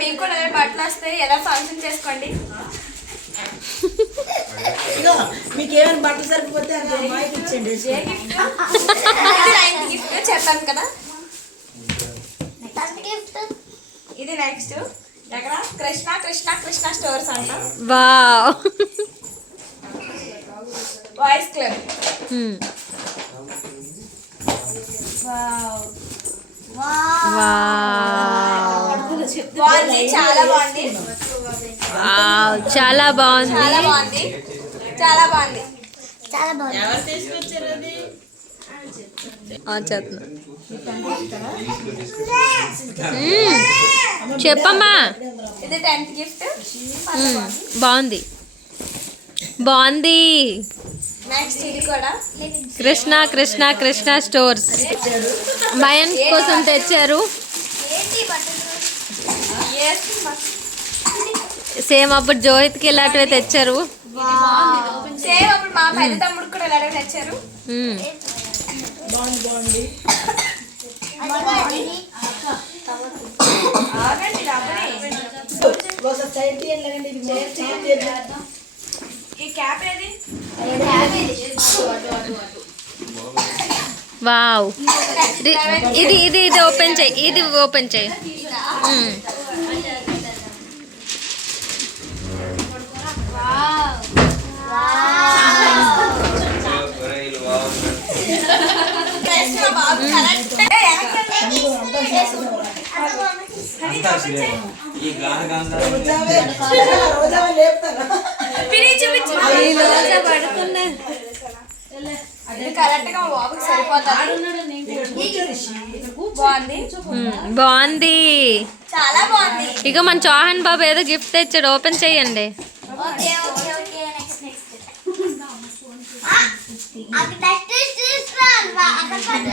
మీకు కూడా బట్టలు వస్తాయి, ఎలా ఫంక్షన్ చేసుకోండి. మీకు ఏమైనా బట్టలు సరిపోతే అమ్మాయికి ఇచ్చండి. గిఫ్ట్ చెప్పాను కదా. ఇది నెక్స్ట్ దగ్గర కృష్ణ కృష్ణ కృష్ణ స్టోర్స్ అంట. Wow boys club. బాగుంది, చాలా బాగుంది, చాలా బాగుంది, చాలా బాగుంది, చాలా బాగుంది. ఎవరు తీసుకొచ్చారు అది? చెప్పమ్మా. ఇది 10th గిఫ్ట్. బాగుంది బాగుంది. నెక్స్ట్ ఇది కూడా కృష్ణ కృష్ణ కృష్ణ స్టోర్స్ మయన్ కోసం తెచ్చారు. సేమ్ అప్పుడు జోహిత్కి ఇలాంటివి తెచ్చారు. సేమ్ అప్పుడు మా పెద్ద తమ్ముడు కూడా ఇలాగే తెచ్చారు. బాగుంది. ఆగండి రాబోయే. ఈ క్యాప్ ఏది? వావ్ ఇది ఇది ఇది ఓపెన్ చేయి, ఇది ఓపెన్ చేయి. కరెక్ట్ గా బాబుకి సరిపోతుంది. బాగుంది, బాగుంది, చాలా బాగుంది. ఇక మన చౌహాన్ బాబు ఏదో గిఫ్ట్ తెచ్చాడు, ఓపెన్ చేయండి.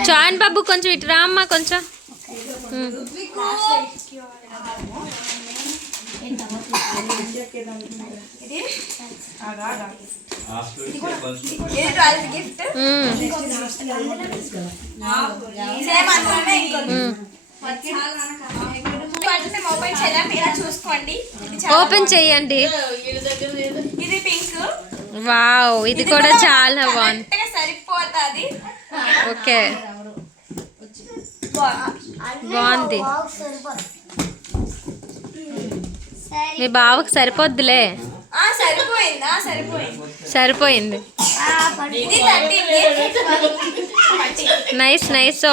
చౌహాన్ బాబు కొంచెం ఇటు రా అమ్మా, కొంచెం. ఇది 12th గిఫ్ట్. సేమ్ అందులోనే ఇంకొకటి ఓపెన్ చేయాలి, మీరా చూసుకోండి. ఓపెన్ చేయండి. ఇది పింక్. వావ్ ఇది కూడా చాలా బాగుంది. సరిపోతుంది. ఓకే బాగుంది. మీ బావకు సరిపోద్దులే. సరిపోయిందా? సరిపోయింది, సరిపోయింది. ఇది 13. Nice nice.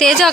తేజ